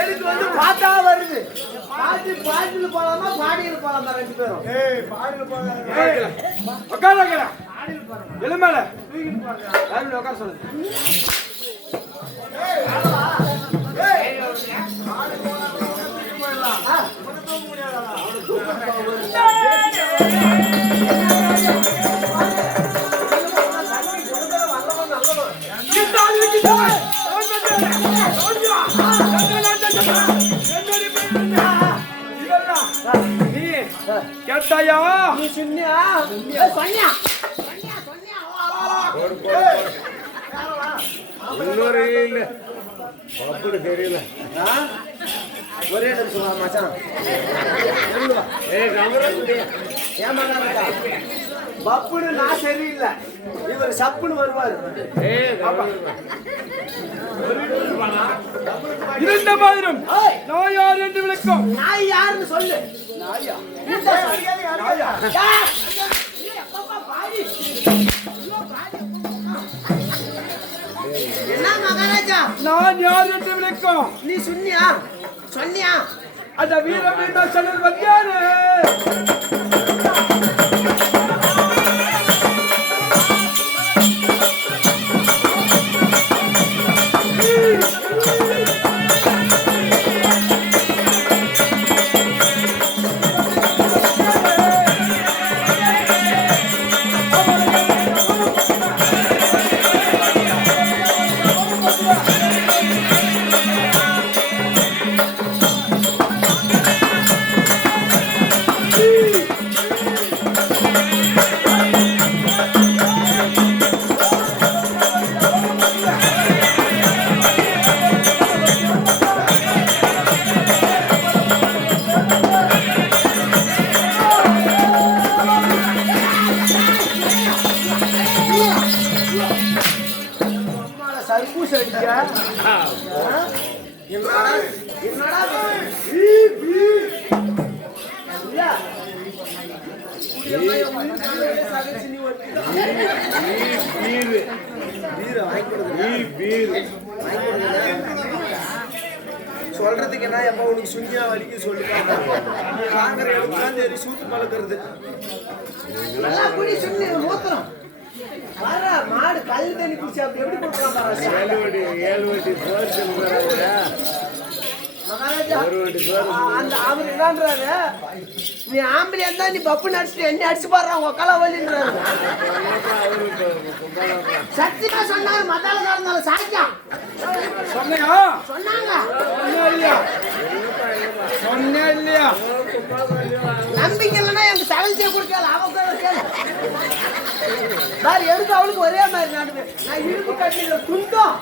எனக்கு வந்து பாட்டா வருது. பாட்டில் போலாமா பாடியில் போலாமா? ரெண்டு பேரும் பாடியில் போலாம். உட்கார எலுமேல உட்கார சொல்லுங்க. கேட்டாயா? நீ சொன்னியா? சொன்னியா? தெரியல. ஒரே சொல்லுவா மச்சான். பப்புன்னு நான் சரியில்லை, இவர் சப்புன்னு வருவாரு. இருந்த மாதிரும் நான் யார் என்று விளக்கம். நாய் யாருன்னு சொல்லு. நாயா? என்ன மகாராஜா? நான் யார் என்று விளக்கம். நீ சொன்னியா? சொன்னியா? அந்த வீரம் என்ன சொல்ல வந்தாரு? சொல்றதுக்கு என்ன எப்ப உனக்கு சுண்ணியா வலிக்கு சொல்லுவாங்க. வாங்குற இடத்துல சரி சூத்து பழக்கிறது. நல்லா குடி சுண்ணி மூத்திரம். வர மாடு கல் தண்ணி குடிச்சு அப்படி எப்படி கொடுக்கலாம் பாரு. 7 வட்டி அந்த அவர் என்னன்றாரு, நீ ஆம்பளையா இருந்தா நீ பப்பு நடிச்சுட்டு என்ன அடிச்சு பாடுறான் உக்கால வலின்றாரு. சத்தியமா சொன்னாரு. மத்தால சாய்க்கா சொன்னையா? சொன்னாங்க. சொன்னே இல்லையா? நம்பிக்கை இல்லைன்னா எனக்கு சகல் செய்ய கொடுக்கல. அவங்க வேற எதுக்கு அவளுக்கு ஒரே மாதிரி நாடு. நான் இடுப்பு கட்டில துண்டோம்.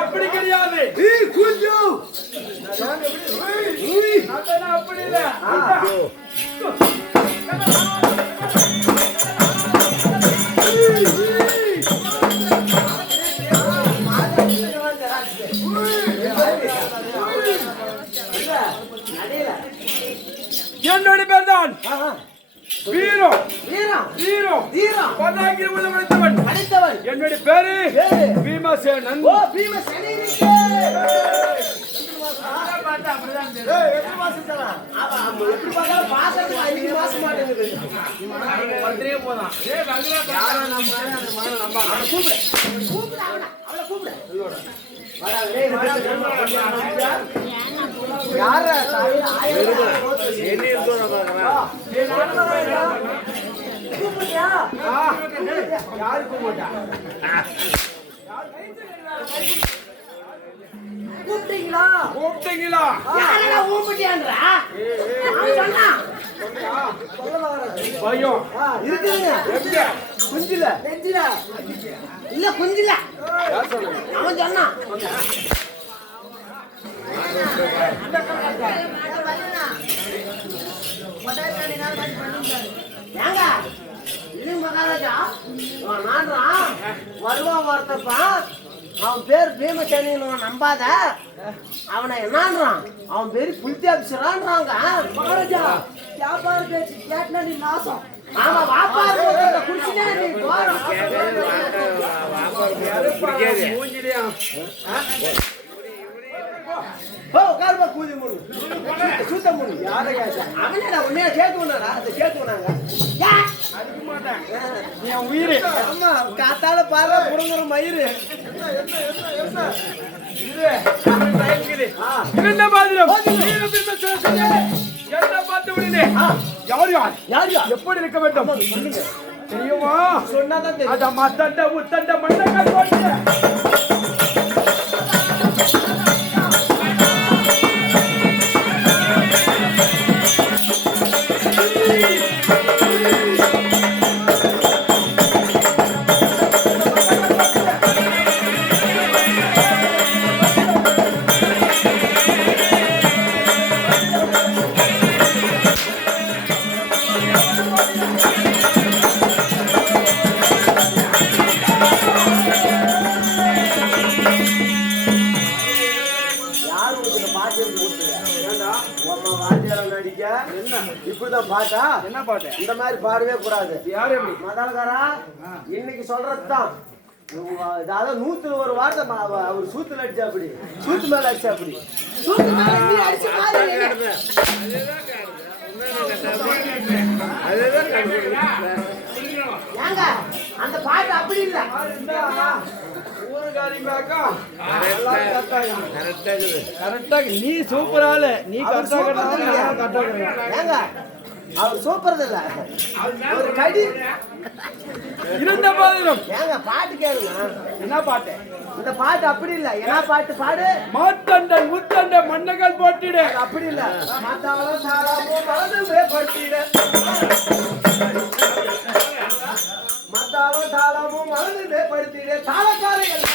அப்படி கிடையாது. அப்படி இல்ல. என்னுடைய பேர் தான் ஆஹா. வீரம் வீரம் வீரம் வீரம் பதாகில் உள்ள படித்தவன் படித்தவன். என்னுடைய பேரு பேரு பீமசேனன். ஓ பீமசேனி இருக்கு. ஏய், எத்தனை மாசம் தானா? ஆமா, எப்படி பார்த்தாலும் பாசத்துக்கு 5 மாசம் மாட்டேங்குது. ஒன்றே போதான். யாரா நம்ம அந்த மகனை நம்ப. அவனை கூப்பிடு. கூப்பிடு அவனை. அவளை கூப்பிடு. வாடா, டேய், வாடா, வாடா. யாரா தாயே என்ன இருக்கோ நான் பார்க்கறேன். கூப்பிடுயா? யாரு கூப்பிட்டா? கூப்பிட்டீங்களா? கூப்பிட்டீங்களா? யாரடா கூப்பிட்டியான்றா? அவன் சொன்னான். பயம் இருக்குங்க. எங்க? குஞ்சில. நெஞ்சில. இல்ல குஞ்சில. யார் சொன்னது? அவன் சொன்னான். ஏங்க இல்லைங்க மகாராஜா, அவன் நாடுறான் வருவான் வார்த்தப்பா. அவன் பேர் பீமசேனின்னு நம்பாத. அவனை என்னான்றான்? அவன் பேரு புலித்தி ஆபிசரான்றாங்க. மகாராஜா வியாபார பேச்சு கேட்டா நீ நாசம். ஆமா வாப்பாரு குடிச்சுட்டே நீ போறோம். மூஞ்சிலியா? ஓ கார்பா கூதி முன்னு சூத்த முன்னு யாரை கேட்டா? அவனடா உன்னைய கேட்கணும்டா. அதை கேட்கணும்னாங்க. யா அடிக்க மாட்டேன். நீ என் உயிரு. அம்மா காத்தால பாரு புடுங்குற மயிறு. இருந்த மாதிரம் வீரம் பீமசேனன் என்ன பார்த்து விடுதே. யார் யார் யார் யார் எப்படி இருக்க வேண்டும் சொல்லுங்க. தெரியுமா? சொன்னாதான் தெரியும். அத மத்தண்ட உத்தண்ட மண்டகள் போட்டு யாரு உங்களுக்கு இந்த பாட்டு எழுதி கொடுத்தது? ஏண்டா உங்க வாத்தியாரம் நடிக்க என்ன இப்படிதான் பாட்டா? என்ன பாட்டு? இந்த மாதிரி பாடவே கூடாது. யாரு எப்படி? மதாலகாரா இன்னைக்கு சொல்றதுதான். அதாவது 101 வார்த்தை அவர் சூத்துல அடிச்சா அப்படி, சூத்து மேல அடிச்சா அப்படி, சூத்து மேல நீ அடிச்ச மாதிரி. ஏங்க அந்த பாட்டு அப்படி இல்ல. ஊருக்காரிங்களாக்கா கரெக்டா நீ சூப்பர் ஆளு. நீ கரெக்டா கரெக்டா ஏங்க அவர் சூப்பர் இல்ல, ஒரு கடி. இருந்த மாதிரம் ஏங்க பாட்டு கேளுங்க. என்ன பாட்டு? இந்த பாட்டு அப்படி இல்ல. என்ன பாட்டு பாடு? மாத்தண்டன் முத்தண்ட மன்னகள் போட்டிடு. அப்படி இல்ல. மாத்தாவளம் சாலாமோ மறந்து பட்டிட. மாத்தாவளம் சாலாமோ மறந்து படுத்திட. தாளக்காரர்கள்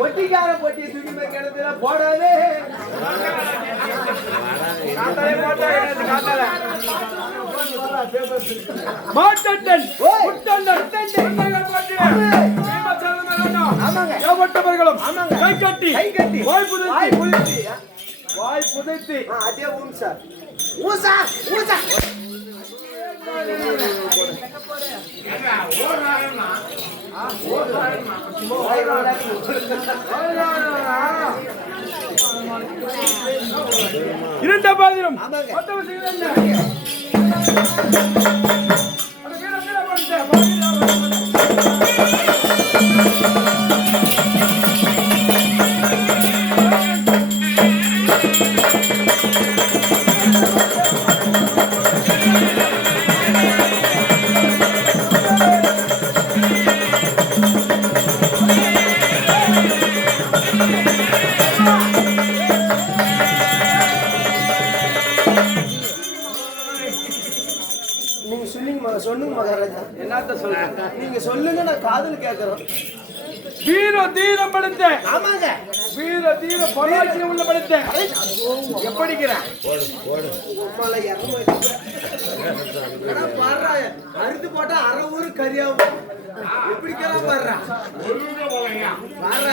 பொட்டிக்கார பொட்டி தூக்கி கிடத்துல போடவே. மாத்தண்டன் முத்தண்டன் மன்னகள் போட்டிடு. ஆமாங்க. ஏவட்டவர்களும் ஆமாங்க. கை கட்டி கை கட்டி வாய் புதைத்து வாய் புதைத்து. வாய் புதைத்து அதே ஊன்சா ஊசா ஊசா. இருந்த பாதிரம் ஆமாங்க. மொத்தம் செய்யல. அது வீர வீர பண்ணிட்டேன். நீங்க சொல்லுங்க மகாராஜா. என்னத்த சொல்றேன்? நீங்க சொல்லுங்க, நான் காதல் கேட்கிறோம். வீர தீரம் படுத்த. ஆமாங்க. வீர தீர பராஜயம் உள்ள படுத்த. எப்படிக்கிறேன்? உம்மால பாடுறா, அறுத்து போட்டா அரை ஊரு கரியாவும். எப்படி கேளா பாடுறா பாடுற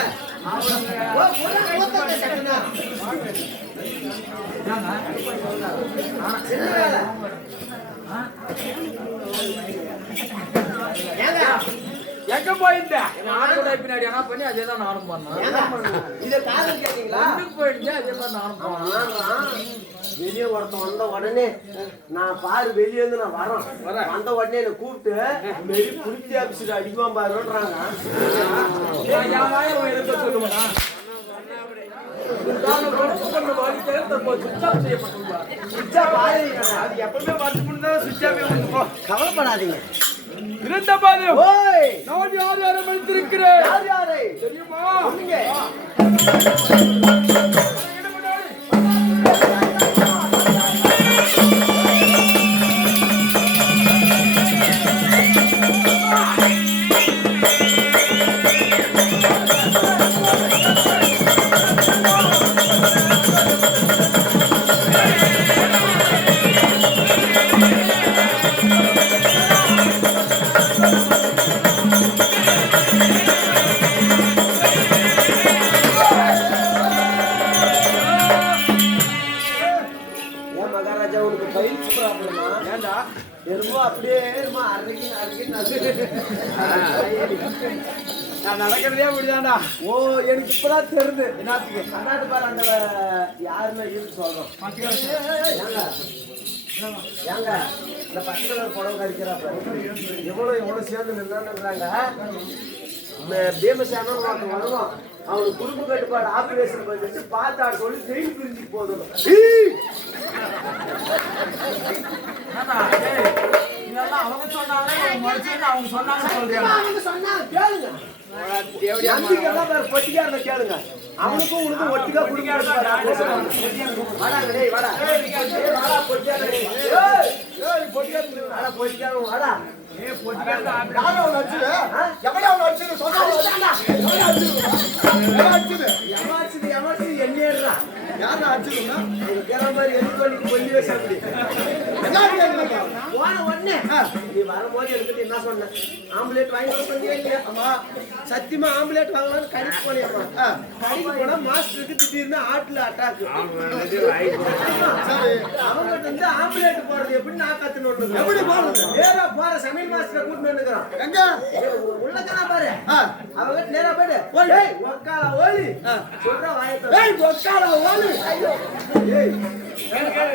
எங்க போயிருந்தேன் பின்னாடி என்ன பண்ணி அதே தான் நானும் பண்ணேன். இதை காதல் கேட்டீங்களா? போயிடுச்சு அதே மாதிரி நானும் போனேன். வெளியே ஒருத்தன் வந்த உடனே நான் பாரு வெளியே இருந்து நான் வரேன் வந்த உடனே என்ன கூப்பிட்டு வெளியே புரித்தி ஆபீஸுக்கு அடிக்குவான் பாருன்றாங்க. சொல்லுவேன் அது எப்பவுமே கவலைப்படாதீங்க. நான் யார் யாரை மதித்திருக்கிறேன் தெரியுமா? நான் நடக்கிறதே அப்படிதான்டா. ஓ எனக்கு இப்பதான் தெரியுது என்னத்துக்கு கண்ணாட்டு பாரு அந்த யாருமே இருக்கு சொல்றோம். ஏங்க இந்த பச்சை கலர் புடவை கடிக்கிறாப்ப எவ்வளவு சேர்ந்து நின்றாங்க. பீமசேனன் ஒருத்தன் வருவான். அவனுக்கு குடும்ப கட்டுப்பாடு ஆபரேஷன் பண்ணிட்டு பார்த்தாடு சொல்லி செயின் பிரிஞ்சு போதும். அவங்க சொன்னாங்க அவங்க சொன்னாங்க சொல்றேன். அவங்க சொன்னாங்க கேளுங்க. பொட்டிக்காரன கேளுங்க. அவனுக்கும் உனக்கும் ஒட்டிக்கா குடிக்காரு. என்ன சொன்ன ஆம்புலேட் வாங்கி சத்தியமா ஆம்புலேட் வாங்கலாம்னு கடிச்சு போனியம்மா. கடிக்கு போனா மாஸ்டருக்கு திடீர்னு ஆட்டுல அட்டாக்கு. அவங்க வந்து ஆம்புலேட் போறது எப்படி நான் கத்துனோம். எப்படி போறது நேரா போற சமையல் மாஸ்டரை கூட்டிட்டு வந்துக்கிறான். எங்க உள்ளதானா பாரு. அவங்க நேரா போயிடு. ஏய் ஒக்கால ஓலி சொல்ற வாயத்தை. ஏய் ஒக்கால ஓலி. ஏய்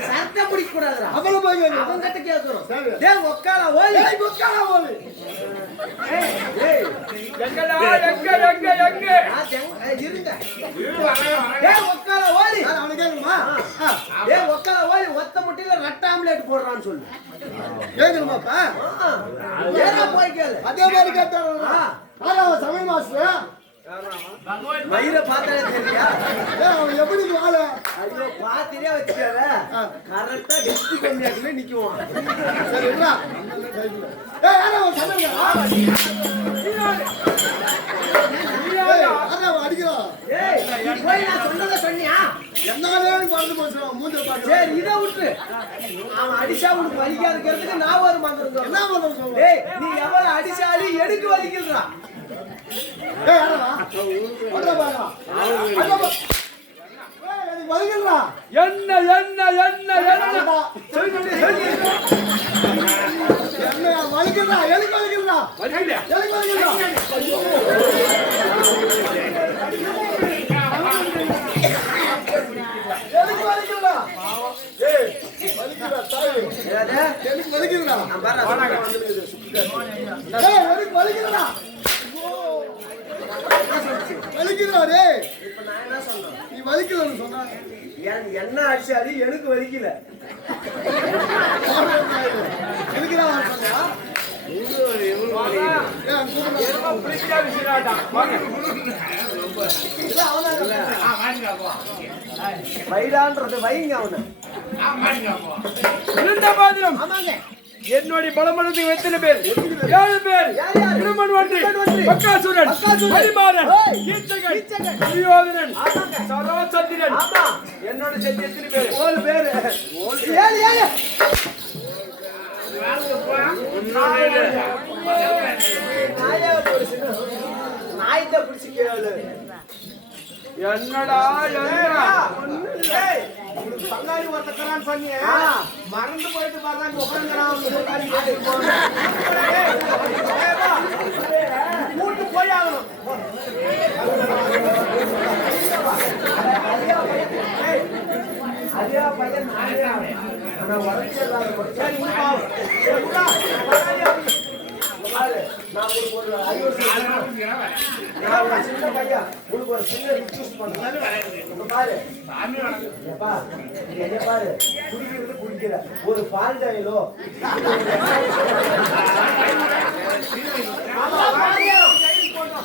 சத்த பிடிக்க கூடாதுடா. அவள போய் அவங்க கிட்ட கேக்குறோம். டேய் ஒக்கால ஓலி. ஏய் ஒக்கால ஓலி. ஏய் எங்கடா எங்க இருங்க. டேய் ஒக்கால ஓலி. அவன கேக்குமா? டேய் ஒக்கால ஓலி ஒத்த முட்டில ரெட்ட ஆம்லெட் போடுறான்னு சொல்லு. கேக்குறமாப்பா? நேரா போய் கேளு. அதே மாதிரி கேட்டாரா? ஆனா சமையல் மாஸ்டர் மயிரை பார்த்தாலே தெரியா? அவன் எப்படி வாழ? ஐயோ பாத்திரே வச்சுக்காத. கரெக்டா டெஸ்டி கம்மியாக்குமே நிக்குவான். சரி என்ன? ஏய் யாரோ சமையல் அடிக்கிறா. ஏய் போய் நான் சொன்னத சொன்னியா? என்னாலே மறந்து போச்சு. மூஞ்சில பாரு. சரி இத விட்டு. அவன் அடிச்சா உனக்கு வலிக்காதுக்கிறதுக்கு நான் ஒரு மந்திரம். என்ன மந்திரம் சொல்ற? ஏய் நீ எவ்வளவு அடிச்சாலி எடுக்கு வலிக்குதுடா. ஏய் யாரா? போடா பாரா. ஏய் அது வலிக்குதுடா. என்ன சொல்லு என்ன வலிக்குதுடா? எலிக்கு வலிக்குதுடா. வலிக்குதா? எலிக்கு வலிக்குதுடா. எலிக்கு வலிக்குதுடா. ஏய் வலிக்குதுடா தாய். என்னது? எலிக்கு வலிக்குதுடா. நான் பாரா வந்துருக்குது சுத்தம். ஏய் எலிக்கு வலிக்குதுடா. வலிக்குதுடா டேய். இப்ப நான் என்ன சொன்னேன்? நீ வலிக்கலன்னு சொன்னா என்ன அடிச்சாரு எனக்கு வலிக்கல. எனக்கு நான் சொன்னா வைடான்றது வைங்க அவனை. என்னுடைய பலமனத்துக்கு எத்தனை பேர்? 7 பேர். திருமணவன்றி, பக்காசுரன், ஹரிமாறன், கீச்சகன், துரியோதனன், சராசந்திரன். என்னோட சேர்த்து எத்தனை பேர்? 7 பேர். 7 நாயை பிடிச்சி கேளு. என்னடா என்ன பங்காளி ஒருத்தக்கிறான்னு சொன்னீங்க மறந்து போயிட்டு பாருங்க உட்காந்துக்கிறான் கூட்டு போய் ஆகணும் அதே பையன் சின்ன பையன் உங்களுக்கு ஒரு சின்ன ரிக்வெஸ்ட் பண்றேன் பாரு என்ன பாரு குடிக்கிறது குடிக்கிற ஒரு பால் டாயிலோ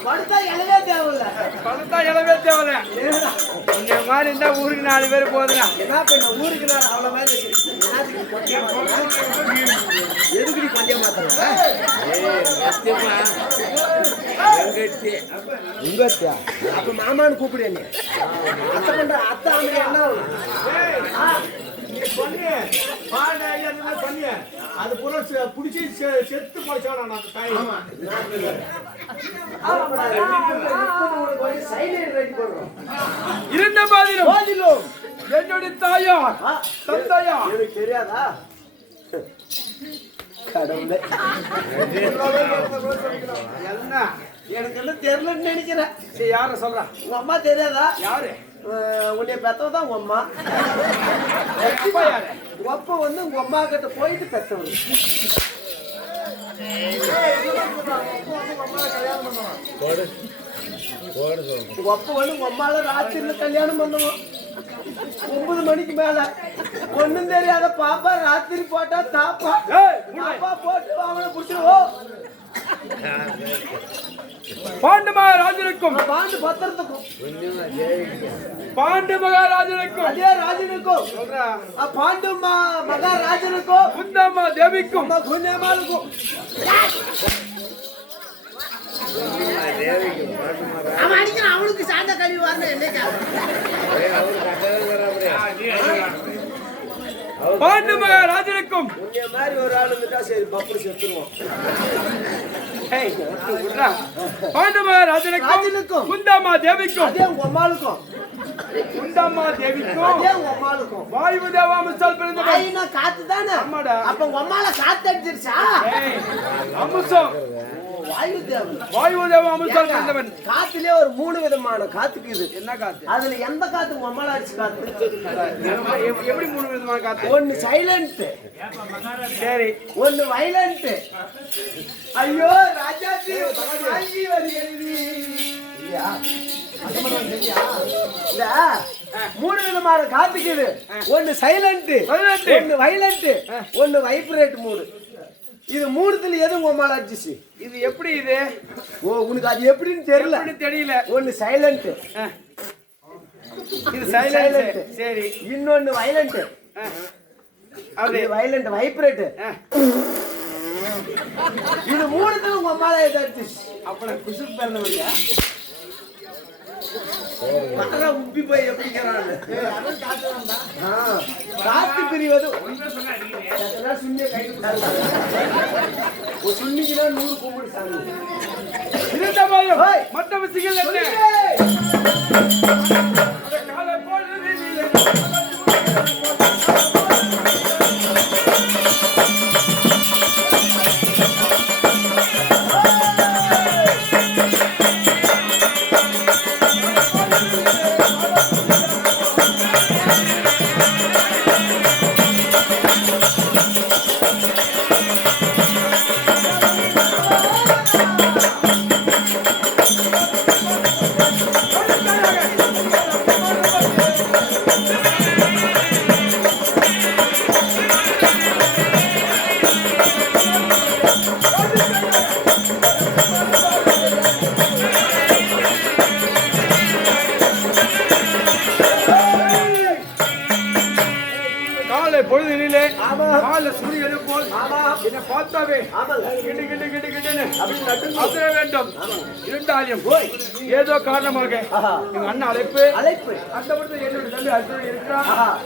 படுத்தா எழவே தேவையில்ல இந்த மாதிரி இருந்தா ஊருக்கு 4 பேர் போதுங்க. என்ன பண்ண ஊருக்கு நான் அவ்வளவு மாதிரி எதுக்குடி கொஞ்சம் மாத்திரம் உங்கத்தியா அப்ப மாமான்னு கூப்பிடு நீ அத்தை பண்ற அத்தை ஆம்பளை என்ன அது புற புடிச்சு செத்து போச்சானா இருந்த பாதிலும் என்னுடைய தாயார் தந்தையா எனக்கு தெரியாதா கடவுளே என்ன எனக்கு எல்லாம் தெரியலன்னு நினைக்கிறேன். சரி யார சொல்றா? உங்க அம்மா தெரியாதா? யாரு? உன்னைய பெத்தவதான் உங்க அம்மா. அப்பா யாரு? உங்க அப்பா வந்து உங்க அம்மா கிட்ட போயிட்டு பெத்தவரு. உங்க அப்பா வந்து உங்க அம்மால ராத்திரில கல்யாணம் பண்ணுவோம் 9 மணிக்கு மேல ஒண்ணும் தெரியாத பாப்பா ராத்திரி போட்டா தாப்பா பாப்பா போட்டு அவனை புடிச்சிருவோம். பாண்டு மகாராஜனுக்கும் பாண்டு பத்திரத்துக்கும் பாண்டு மகாராஜனுக்கும் அதே ராஜனுக்கும் பாண்டு மகாராஜனுக்கும் குந்தம்மா தேவிக்கும் குந்தம்மாளுக்கும் அவனுக்கு சாந்த கல்வி வரணும் என்னைக்கா பாண்டு மகாராஜனுக்கும் உன்னைய மாதிரி ஒரு ஆள் இருந்துட்டா சரி பப்புடு செத்துருவோம். பாண்டு மகாராஜனுக்கும் குந்தம்மா தேவிக்கும் அதே உங்க அம்மாளுக்கும் குந்தம்மா தேவிக்கும் அதே உங்க அம்மாளுக்கும் வாயு தேவாம்சம் பிறந்த காத்து தானே. அப்ப உங்க அம்மால காத்து அடிச்சிருச்சா? அம்சம் வாயு தேவாம்சம் பிறந்தவன். காத்துலயே ஒரு 3 விதமான காத்துக்கு இது. என்ன காத்து? அதுல எந்த காத்து உங்க அம்மால அடிச்சு காத்து? எப்படி 3 விதமான காத்து? ஒன்னு சைலண்ட், சரி, ஒன்னு வைலண்ட். ஐயோ ராஜாஜி வாங்கி வருகிறது இல்லையா? இல்ல 3 விதமான காத்துக்கு இது. ஒன்னு சைலண்ட், ஒன்னு வைலண்ட், ஒன்னு வைப்ரேட் மூடு. இது 3த்துல எது உங்க அம்மால அடிச்சு? இது எப்படி இது? ஓ உனக்கு அது எப்படின்னு தெரியல. ஒன்னு சைலண்ட், இது சைலண்ட், சரி. இன்னொன்னு வைலண்ட், அது வைலண்ட் வைப்ரேட். இது 3த்துல உங்க அம்மால எது அடிச்சு? அப்ப குசுப்பு பிறந்தவங்க உப்பி போய் எப்படி காத்து பிரிவது சுண்ணிக்குனா 100 கும்பிடு சாமி. மற்ற விஷயங்கள் என்ன? பொழுதினிலே சூரியனை போல் என்னை பார்த்தாவே கிண்டு கிண்டு கிண்டு கிண்டுன்னு அசர வேண்டும். இருந்தாலும் ஏதோ காரணமாக எங்க அண்ணன் அழைப்பு அந்த மட்டும் என்னுடைய தம்பி அர்ஜுனன் இருக்கிறான்.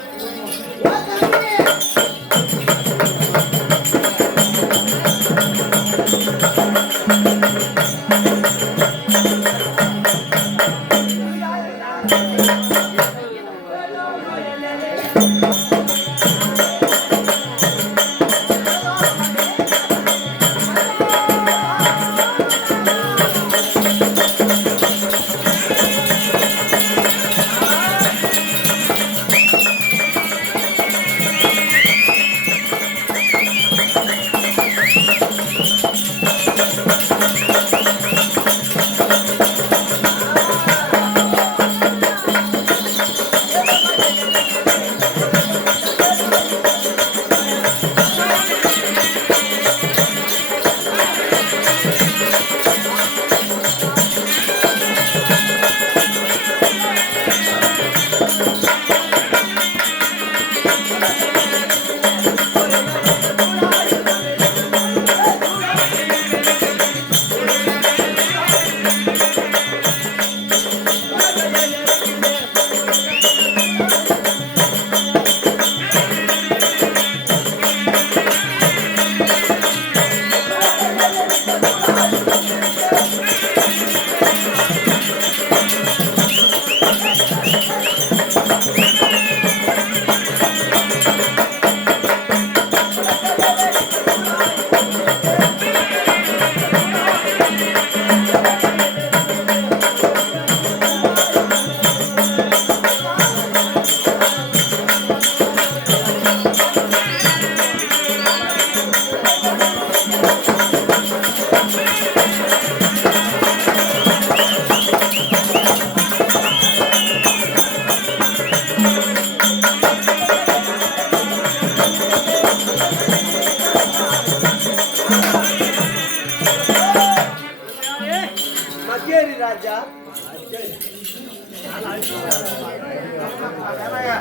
இல்லையா?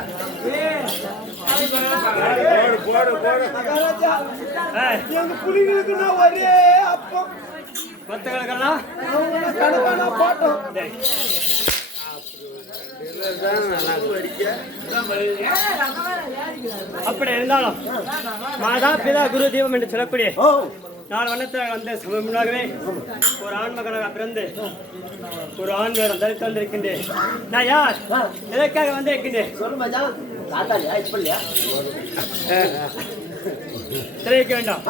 மகாராஜா, எங்க புலிகளுக்குன்னா ஒரே அப்பம் மத்தங்களுக்கெல்லாம் கணக்கான பாட்டம். அப்படி இருந்தாலும் மாதா பிதா குரு தெய்வம் என்று சொல்லக்கூடிய நான் வண்ணத்தில் வந்த சமயமாகவே ஒரு ஆண் மகனாக பிறந்து ஒரு ஆண் வேடம் தரித்து வந்திருக்கின்றேன். நான் யார், எதற்காக வந்திருக்கின்றேன் சொல்லு மச்சான். தாத்தாலியா இப்ப இல்லையா? தெரிவிக்க வேண்டாம்.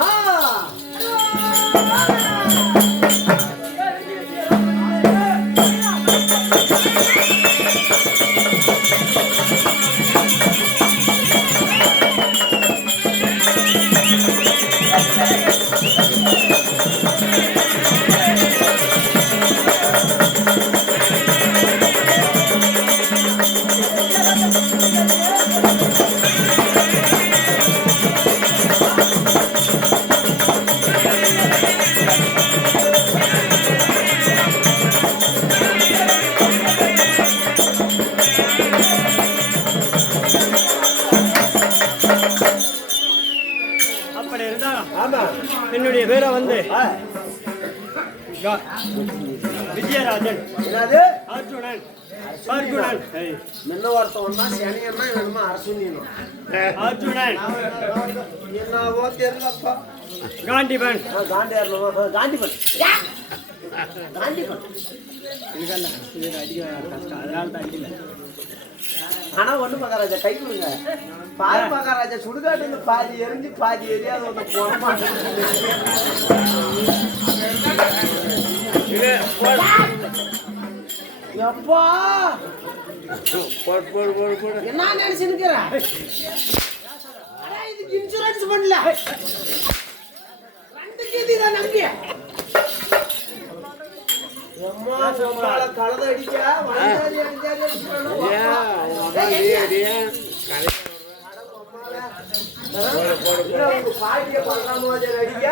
என்னுடைய பேரை வந்து விஜயராஜன். அர்ஜுனன் அர்ஜுனன் அர்ஜுனன் என்னவோ தெரியலப்பா. காண்டிபன் காண்டிபன் அதனால தான் அடிக்கல. ஆனா ஒண்ணு மகாராஜா கை கொடுங்க. பாரு மகாராஜா, சுடுகாட்டு பாதி எரிஞ்சு பாதி எரியாது ஒண்ணு போட மாட்டேன். எப்பா என்ன நினைச்சுக்கிற? இதுக்கு இன்சூரன்ஸ் பண்ணல, 2 கேஜி தான் நம்பிய கலத அடிக்க பாட்டிய பண்றாம அடிக்க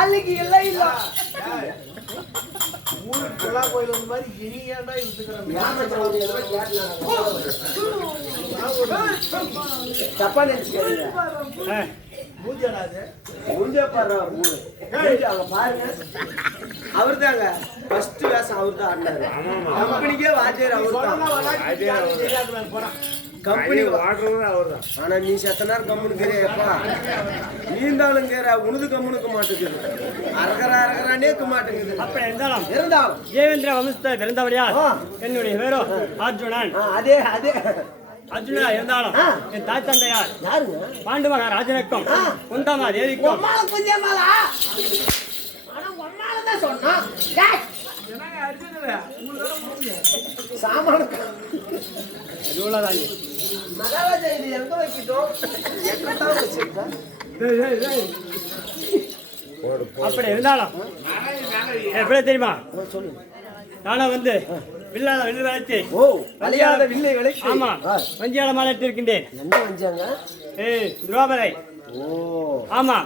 அன்னைக்கு இல்லை இல்ல ஊருக்கெல்லாம் கோயில் வந்து மாதிரி இனி ஏன்டா தப்பா நினைச்சுக்காதீங்க. அவர் தாங்க ஃபர்ஸ்ட் வேஷம் அவர் தான் ஆடினாரு. கம்பெனிக்கே வாத்தியார் அவர் தான். கம்பெனி அவர் தான். ஆனா நீ செத்த நேரம் கம்முனுக்கிறேப்பா, நீந்தாலுங்கிற உனது கம்முனுக்க மாட்டேங்குது, அரகரானே மாட்டேங்குது. அப்படி இருந்தாலும் தேவேந்திர வம்சத்தை பிறந்தவரையா என்னுடைய பேரோ அர்ஜுனன். அதே அதே அர்ஜுனா இருந்தாலும் என் தாய் தந்தையார் யாருங்க? பாண்டு மகாராஜனுக்கும் குந்தமா தேவிக்கும் மகாராஜா இது எங்க வைக்கிட்டோம்? அப்படி இருந்தாலும் எப்படி தெரியுமா? சொல்லுங்க. நானா வந்து வில்லாத வில்லு வளர்த்து வலியாத வில்லை வளைத்து. ஆமா, வஞ்சியால மாலைட்டு இருக்கின்றேன். எந்த வஞ்சாங்க? துரோபதை. ஆமா,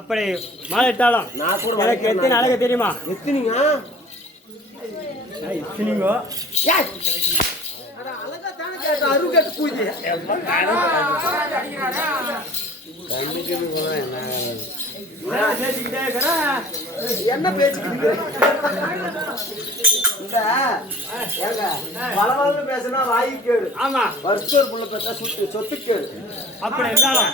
அப்படி மாலைட்டாலும் நான் கூட எனக்கு எத்தனை அழகு தெரியுமா? எத்தனைங்க? எத்தனைங்கோ? அழகா தானே கேட்ட, அரு கேட்டு பூஜை என்ன பேச்சுக்கிட்டு பலவாழ்ந்து பேசுனா வாயு கேடு. ஆமா, வருஷம் புள்ள பேச சொத்து கேடு. அப்படி இருந்தாலும்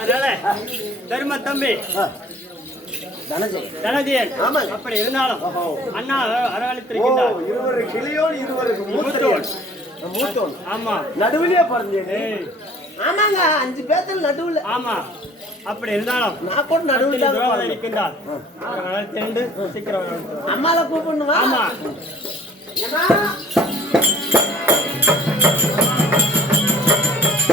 அதனால தர்ம தம்பி தனஜயன் ஆமாங்க. அப்படி இருந்தாலும் ஓஹோ. அண்ணா அரவணைத்திருக்கின்றார். இருவரு கிளியோன் இருவருக்கு மூத்தோன். மூத்தோன் ஆமா நடுவுலயே பிறந்தேன். ஏய், ஆமாங்க 5 பேத்துல நடுவுல. ஆமா அப்படி இருந்தாலும் நான் கூட நடுவுல இருக்கின்றார். சீக்கிரம் அம்மால கூப்பிடணுமா? ஆமா